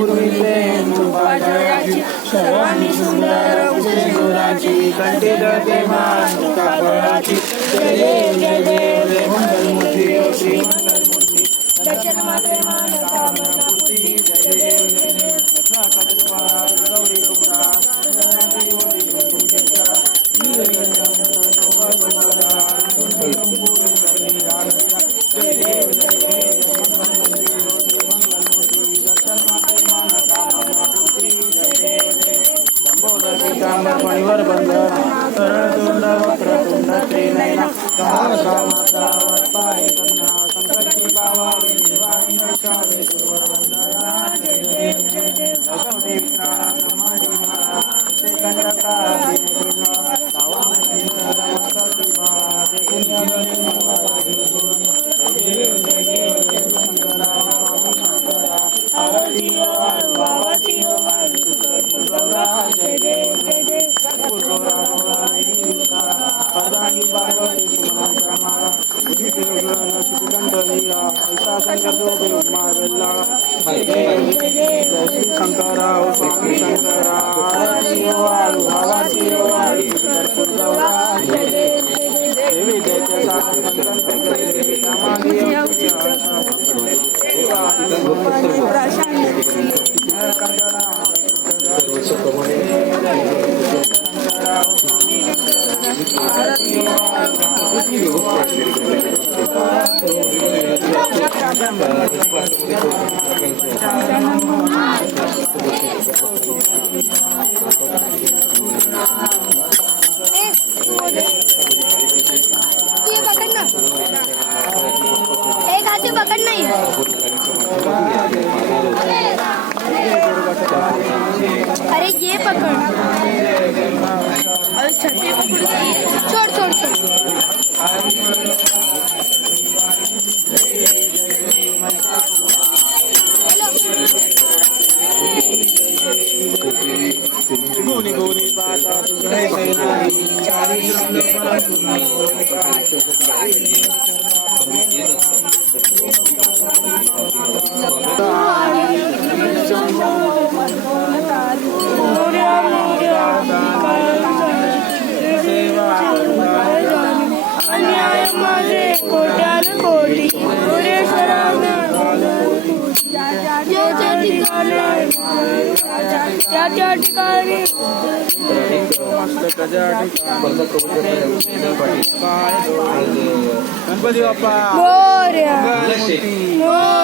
पूर्वीचे तुपाजळाची सर्वांनी सुंदर उठे गुराची कंठी धरते मान फळाची जय देव जय देव जय मंगलमूर्ती ओ श्री मंगलमूर्ती दर्शन मात्रे मान कामनापूर्ती जय देव जय देव रत्नाकरवार गौरी कुमार नंदी ओटी कुंकुमेचा जय देव जय देव मंगलमूर्ती ओ श्री मंगलमूर्ती दर्शन मात्रे मान कामनापूर्ती जय देव जय लंबोदर पीतांबर फणीवर बंधना सरळ तोंड वक्रतुंड त्रिनयना कमळ माता पाय कन्या संकटी बावा विवाही वैशावे सुरवर वंदना जय देव जय देव दशवती विक्राणा ब्रह्माणी माता ते कंडका दिनेला सावन निंतर मस्तकी बा ते कुंजवनी जय देव जय देव जय शंकरा स्वामी शंकरा आरती वाळू बाबाची वाळू सुखद गौरा जय देव जय देव गौरा गौरा निरीक्षा पदांगी पार्वती सुमंता माळा बुद्धी देवगण श्रीकंठ लीला ऐसा शंकर जो बेमा वेल्लाळा जय देव जय देव जय श्री शंकरा स्वामी शंकरा आरती वाळू बाबाची वाळू सुखद गौरा जय देव जय देव देवी जय साधन संतन देवी समाधी पकड़ नहीं अरे ये पकड़ अरे छठी पकड़ छोड़ छोड़ गोनी गोनी पाता तुझे सैनानी चालीस रंग पर अन्याय माझे कोट्यान कोटी त्या ठिकाणी गणपती बाप्पा मोरया